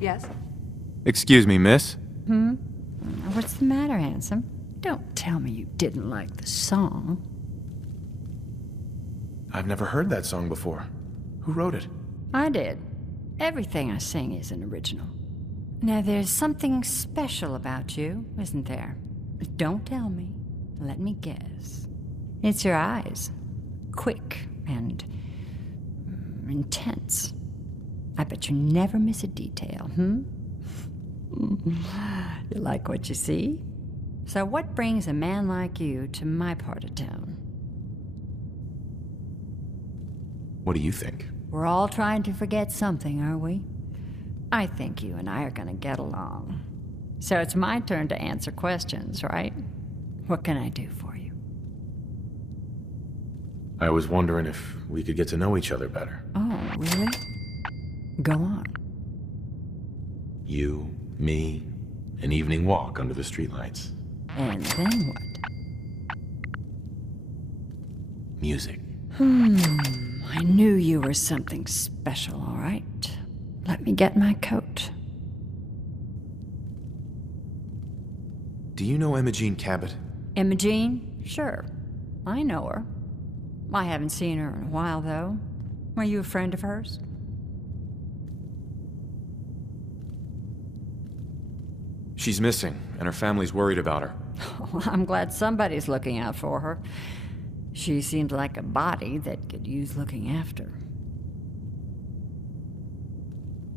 Yes? Excuse me, miss? What's the matter, handsome? Don't tell me you didn't like the song. I've never heard that song before. Who wrote it? I did. Everything I sing is an original. Now, there's something special about you, isn't there? Don't tell me. Let me guess. It's your eyes. Quick and intense. I bet you never miss a detail, You like what you see? So what brings a man like you to my part of town? What do you think? We're all trying to forget something, are we? I think you and I are gonna get along. So it's my turn to answer questions, right? What can I do for you? I was wondering if we could get to know each other better. Oh, really? Go on. You, me, an evening walk under the streetlights. And then what? Music. I knew you were something special, all right. Let me get my coat. Do you know Imogene Cabot? Imogene? Sure. I know her. I haven't seen her in a while, though. Were you a friend of hers? She's missing, and her family's worried about her. Well, I'm glad somebody's looking out for her. She seems like a body that could use looking after.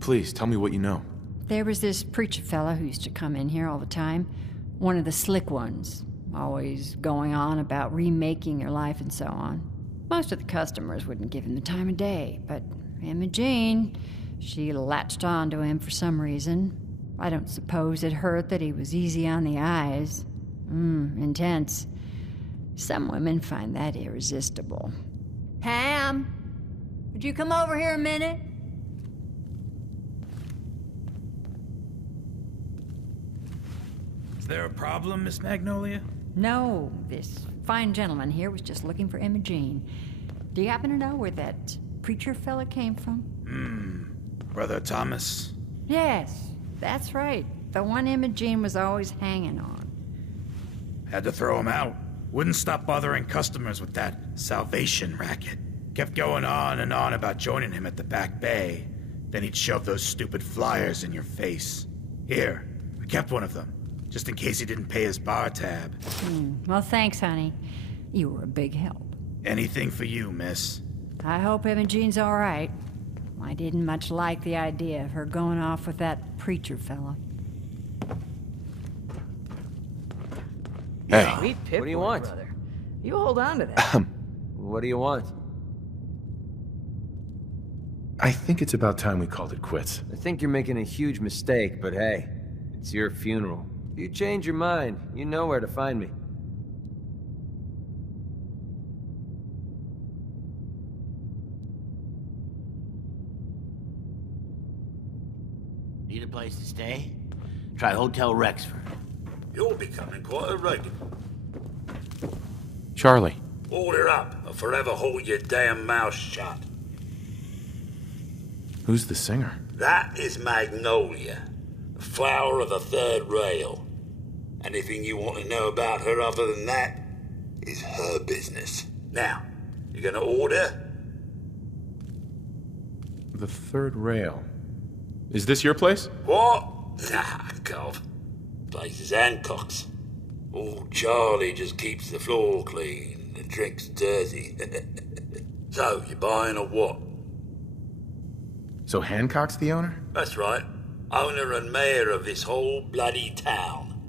Please, tell me what you know. There was this preacher fella who used to come in here all the time. One of the slick ones. Always going on about remaking your life and so on. Most of the customers wouldn't give him the time of day, but Imogene, she latched on to him for some reason. I don't suppose it hurt that he was easy on the eyes. Intense. Some women find that irresistible. Ham, would you come over here a minute? Is there a problem, Miss Magnolia? No, this fine gentleman here was just looking for Imogene. Do you happen to know where that preacher fella came from? Brother Thomas? Yes, that's right. The one Imogene was always hanging on. Had to throw him out. Wouldn't stop bothering customers with that salvation racket. Kept going on and on about joining him at the back bay. Then he'd shove those stupid flyers in your face. Here, I kept one of them, just in case he didn't pay his bar tab. Well, thanks, honey. You were a big help. Anything for you, miss. I hope Imogene's all right. I didn't much like the idea of her going off with that preacher fella. Hey. Sweet pip, what do you want? Brother. You hold on to that. What do you want? I think it's about time we called it quits. I think you're making a huge mistake, but hey, it's your funeral. If you change your mind, you know where to find me. Need a place to stay? Try Hotel Rexford. You're becoming quite a regular. Charlie. Order up, or forever hold your damn mouth shut. Who's the singer? That is Magnolia, the flower of the third rail. Anything you want to know about her other than that is her business. Now, you gonna order? The third rail. Is this your place? What? Nah, Gov. Place is Hancock's. Old Charlie just keeps the floor clean, the drinks dirty. So, you buying or what? So Hancock's the owner? That's right. Owner and mayor of this whole bloody town.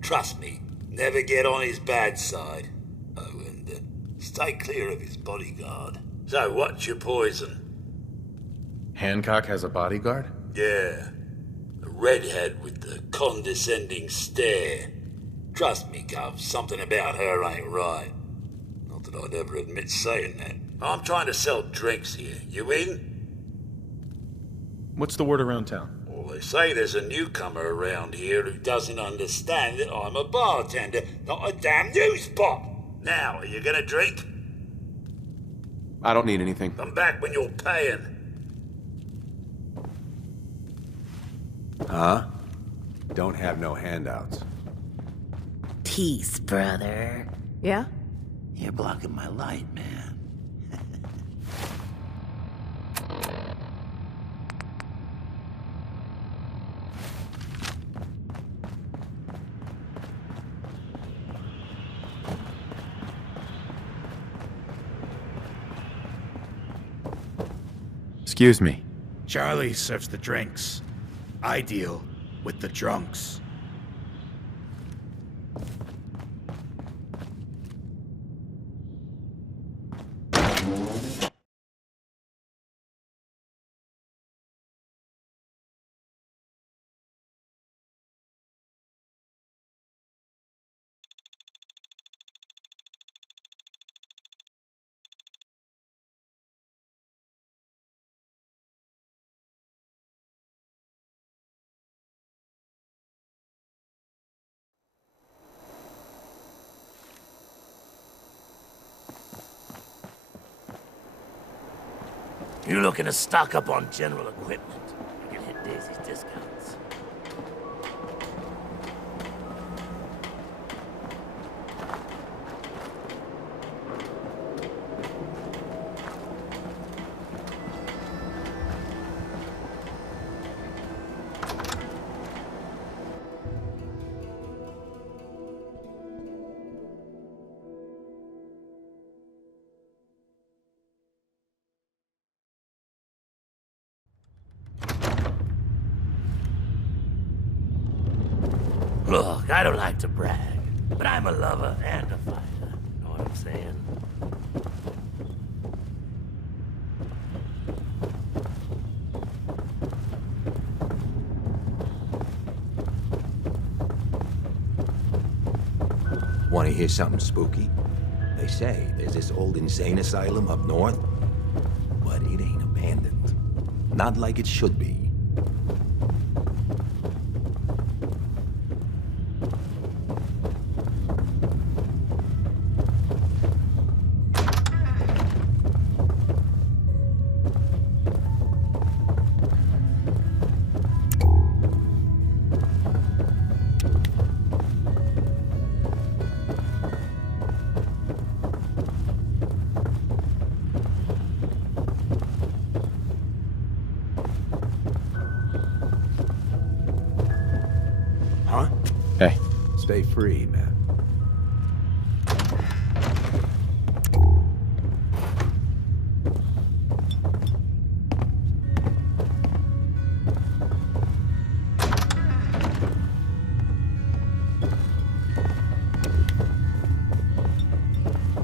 Trust me, never get on his bad side. Oh, and stay clear of his bodyguard. So, what's your poison? Hancock has a bodyguard? Yeah. The redhead with the condescending stare. Trust me, Gov, something about her ain't right. Not that I'd ever admit saying that. I'm trying to sell drinks here. You in? What's the word around town? Well, they say there's a newcomer around here who doesn't understand that I'm a bartender, not a damn news bot. Now, are you gonna drink? I don't need anything. Come back when you're paying. Huh? Don't have no handouts. Peace, brother. Yeah? You're blocking my light, man. Excuse me. Charlie serves the drinks. I deal with the drunks. You looking to stock up on general equipment? You can hit Daisy's discounts. Look, I don't like to brag, but I'm a lover and a fighter. Know what I'm saying? Want to hear something spooky? They say there's this old insane asylum up north, but it ain't abandoned. Not like it should be. Huh? Hey, Stay free, man.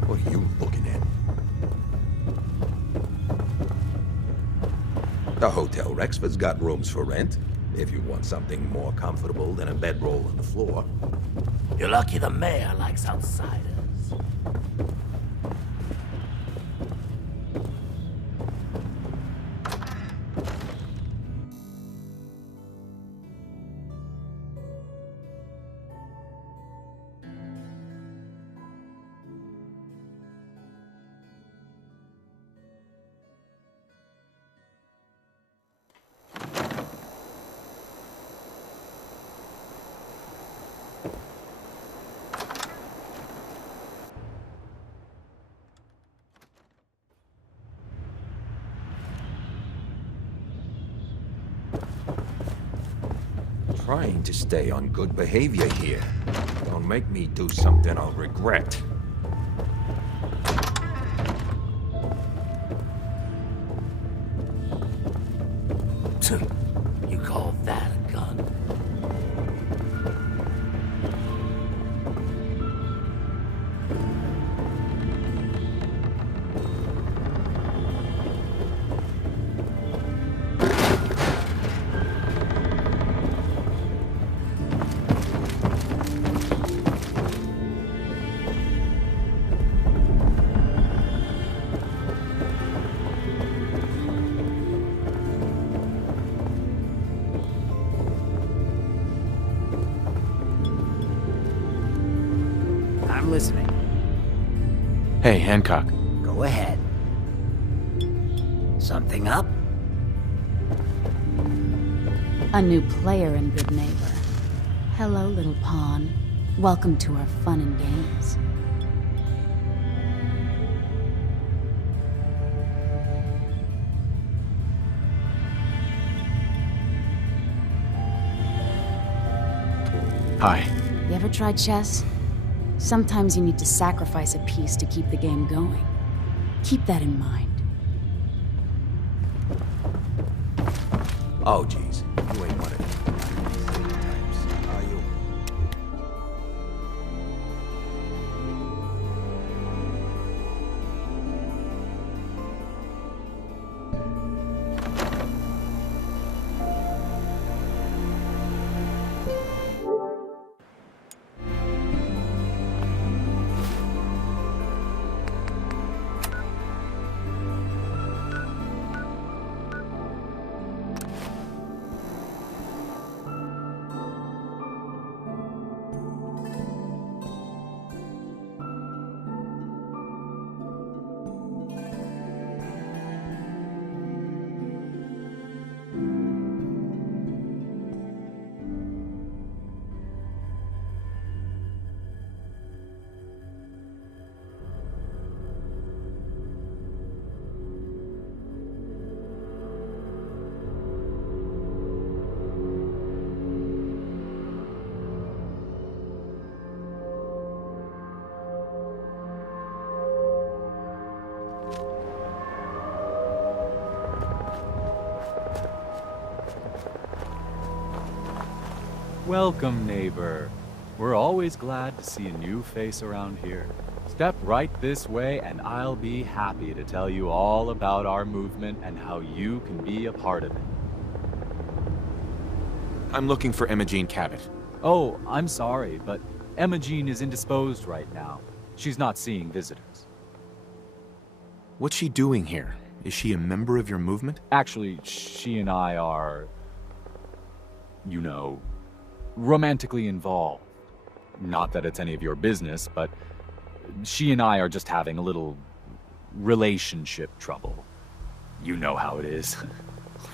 What are you looking at? The Hotel Rexford's got rooms for rent. If you want something more comfortable than a bedroll on the floor. You're lucky the mayor likes outsiders. Trying to stay on good behavior here. Don't make me do something I'll regret. You call that a gun? I'm listening. hey, Hancock. Go ahead. Something up? A new player and good neighbor. Hello, little pawn. Welcome to our fun and games. Hi. You ever tried chess? Sometimes you need to sacrifice a piece to keep the game going. Keep that in mind. Oh, jeez. You ain't one of them types, are you? Welcome, neighbor. We're always glad to see a new face around here. Step right this way and I'll be happy to tell you all about our movement and how you can be a part of it. I'm looking for Imogene Cabot. Oh, I'm sorry, but Imogene is indisposed right now. She's not seeing visitors. What's she doing here? Is she a member of your movement? Actually, she and I are, you know, romantically involved. Not that it's any of your business, but she and I are just having a little relationship trouble. You know how it is.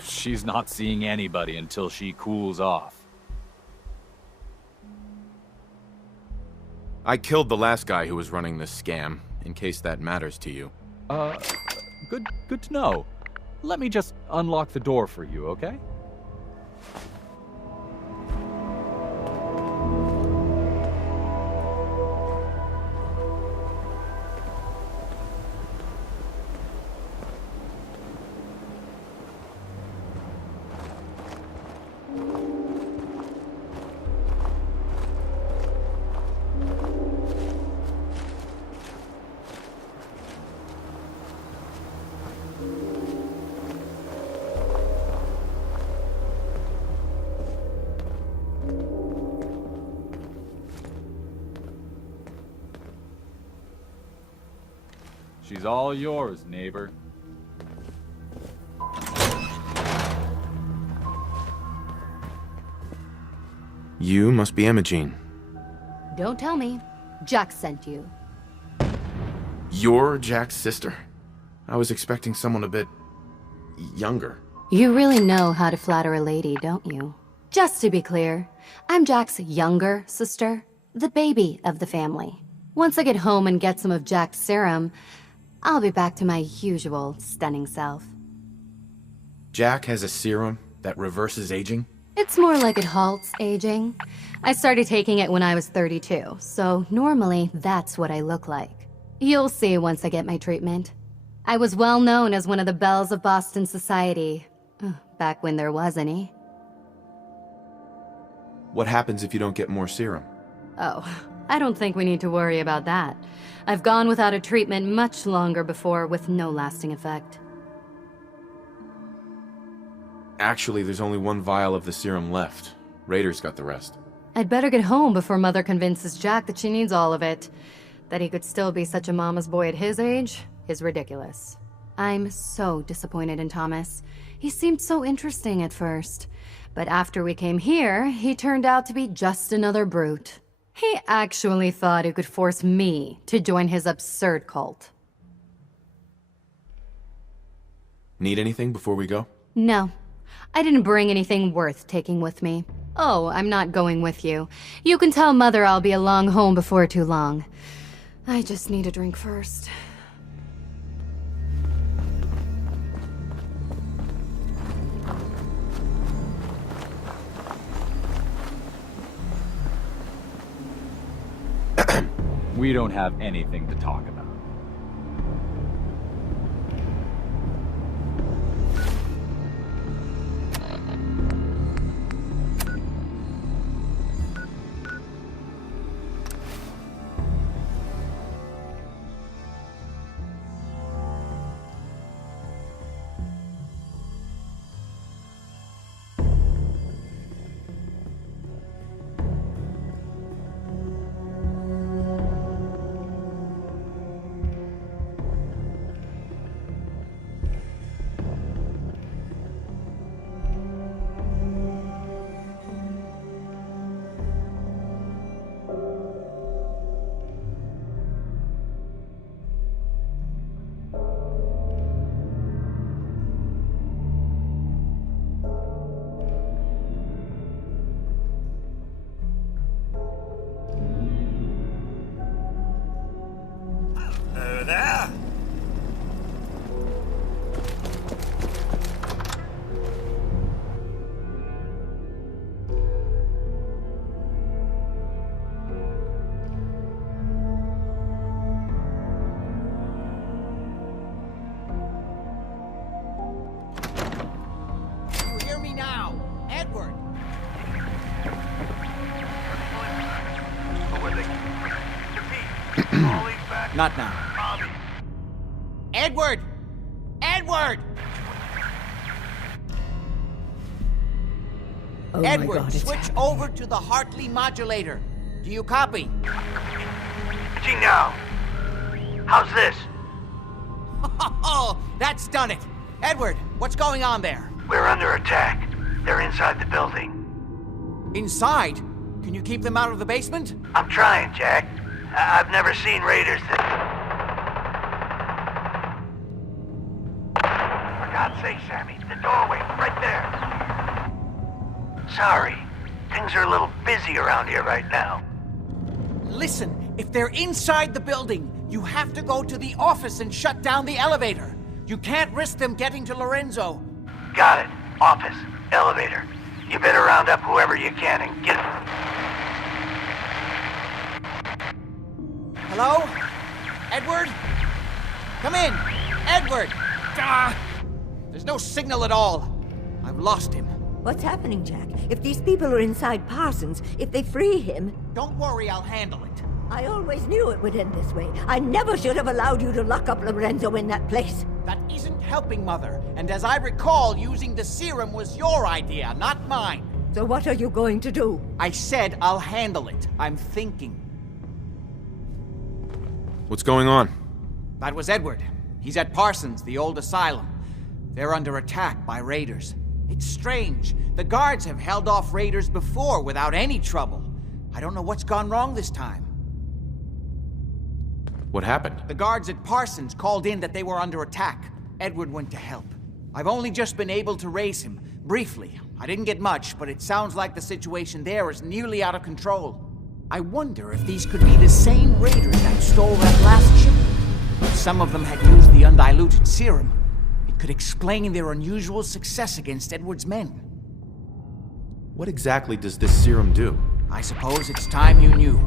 She's not seeing anybody until she cools off. I killed the last guy who was running this scam, in case that matters to you. Good to know. Let me just unlock the door for you, okay? She's all yours, neighbor. You must be Imogene. Don't tell me. Jack sent you. You're Jack's sister? I was expecting someone a bit younger. You really know how to flatter a lady, don't you? Just to be clear, I'm Jack's younger sister, the baby of the family. Once I get home and get some of Jack's serum, I'll be back to my usual stunning self. Jack has a serum that reverses aging? It's more like it halts aging. I started taking it when I was 32, so normally that's what I look like. You'll see once I get my treatment. I was well known as one of the belles of Boston society, back when there was any. What happens if you don't get more serum? Oh, I don't think we need to worry about that. I've gone without a treatment much longer before with no lasting effect. Actually, there's only one vial of the serum left. Raiders got the rest. I'd better get home before Mother convinces Jack that she needs all of it. That he could still be such a mama's boy at his age is ridiculous. I'm so disappointed in Thomas. He seemed so interesting at first. But after we came here, he turned out to be just another brute. He actually thought he could force me to join his absurd cult. Need anything before we go? No. I didn't bring anything worth taking with me. Oh, I'm not going with you. You can tell Mother I'll be along home before too long. I just need a drink first. We don't have anything to talk about. There. You hear me now, Edward? Not now. Edward! Edward! Oh Edward, my God, it's switch happening. over to the Hartley modulator. Do you copy? Switching now. How's this? Oh, that's done it. Edward, what's going on there? We're under attack. They're inside the building. Inside? Can you keep them out of the basement? I'm trying, Jack. I've never seen raiders that... For God's sake, Sammy, the doorway, right there. Sorry. Things are a little busy around here right now. Listen, if they're inside the building, you have to go to the office and shut down the elevator. You can't risk them getting to Lorenzo. Got it. Office. Elevator. You better round up whoever you can and get... Hello? Edward? Come in! Edward! Ah! There's no signal at all. I've lost him. What's happening, Jack? If these people are inside Parsons, if they free him... Don't worry, I'll handle it. I always knew it would end this way. I never should have allowed you to lock up Lorenzo in that place. That isn't helping, Mother. And as I recall, using the serum was your idea, not mine. So what are you going to do? I said I'll handle it. I'm thinking. What's going on? That was Edward. He's at Parsons, the old asylum. They're under attack by raiders. It's strange. The guards have held off raiders before without any trouble. I don't know what's gone wrong this time. What happened? The guards at Parsons called in that they were under attack. Edward went to help. I've only just been able to raise him, briefly. I didn't get much, but it sounds like the situation there is nearly out of control. I wonder if these could be the same raiders that stole that last shipment. If some of them had used the undiluted serum, it could explain their unusual success against Edward's men. What exactly does this serum do? I suppose it's time you knew.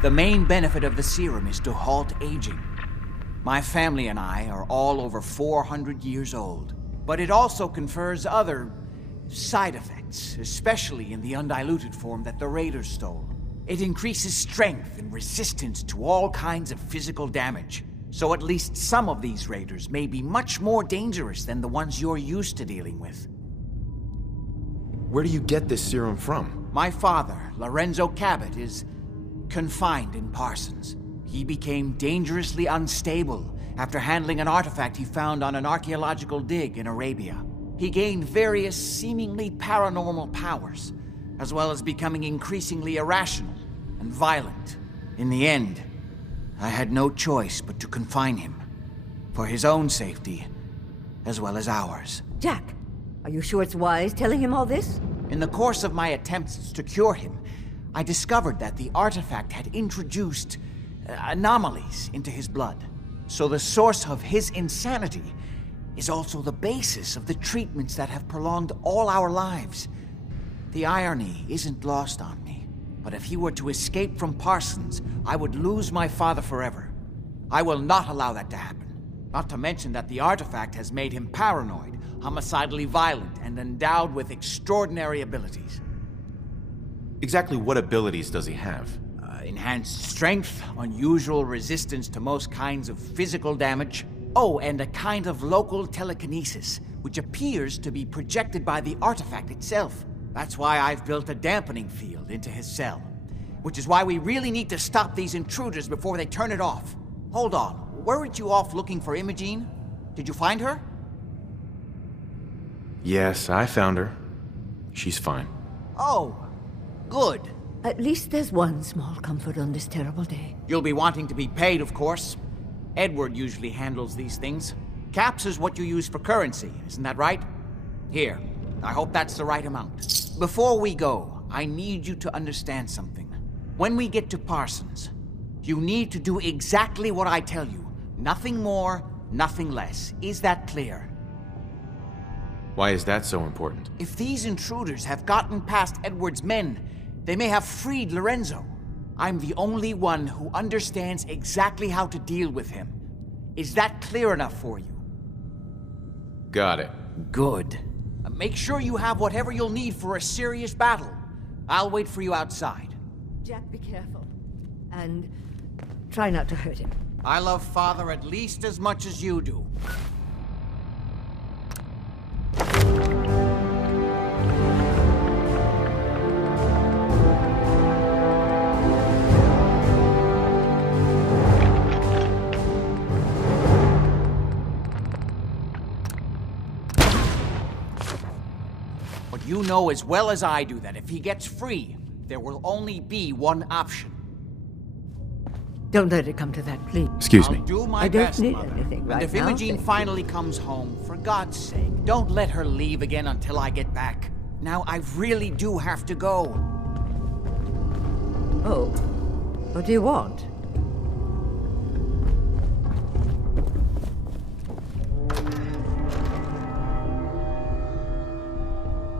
The main benefit of the serum is to halt aging. My family and I are all over 400 years old. But it also confers other side effects, especially in the undiluted form that the raiders stole. It increases strength and resistance to all kinds of physical damage. So at least some of these raiders may be much more dangerous than the ones you're used to dealing with. Where do you get this serum from? My father, Lorenzo Cabot, is confined in Parsons. He became dangerously unstable after handling an artifact he found on an archaeological dig in Arabia. He gained various seemingly paranormal powers, as well as becoming increasingly irrational and violent. In the end, I had no choice but to confine him, for his own safety, as well as ours. Jack, Are you sure it's wise telling him all this? In the course of my attempts to cure him, I discovered that the artifact had introduced anomalies into his blood. So the source of his insanity is also the basis of the treatments that have prolonged all our lives. The irony isn't lost on me, but if he were to escape from Parsons, I would lose my father forever. I will not allow that to happen. Not to mention that the artifact has made him paranoid, homicidally violent, and endowed with extraordinary abilities. Exactly what abilities does he have? Enhanced strength, unusual resistance to most kinds of physical damage. Oh, and a kind of local telekinesis, which appears to be projected by the artifact itself. That's why I've built a dampening field into his cell. Which is why we really need to stop these intruders before they turn it off. Hold on, weren't you off looking for Imogene? Did you find her? Yes, I found her. She's fine. Oh, good. At least there's one small comfort on this terrible day. You'll be wanting to be paid, of course. Edward usually handles these things. Caps is what you use for currency, isn't that right? Here, I hope that's the right amount. Before we go, I need you to understand something. When we get to Parsons, you need to do exactly what I tell you. Nothing more, nothing less. Is that clear? Why is that so important? If these intruders have gotten past Edward's men, they may have freed Lorenzo. I'm the only one who understands exactly how to deal with him. Is that clear enough for you? Got it. Good. Make sure you have whatever you'll need for a serious battle. I'll wait for you outside. Jack, be careful. And try not to hurt him. I love Father at least as much as you do. But you know as well as I do that if he gets free, there will only be one option. Don't let it come to that, please. Excuse me. I'll do my I don't best, need Mother. anything right And if now, Imogene thank finally comes home, for God's sake, don't let her leave again until I get back. Now, I really do have to go. Oh. What do you want?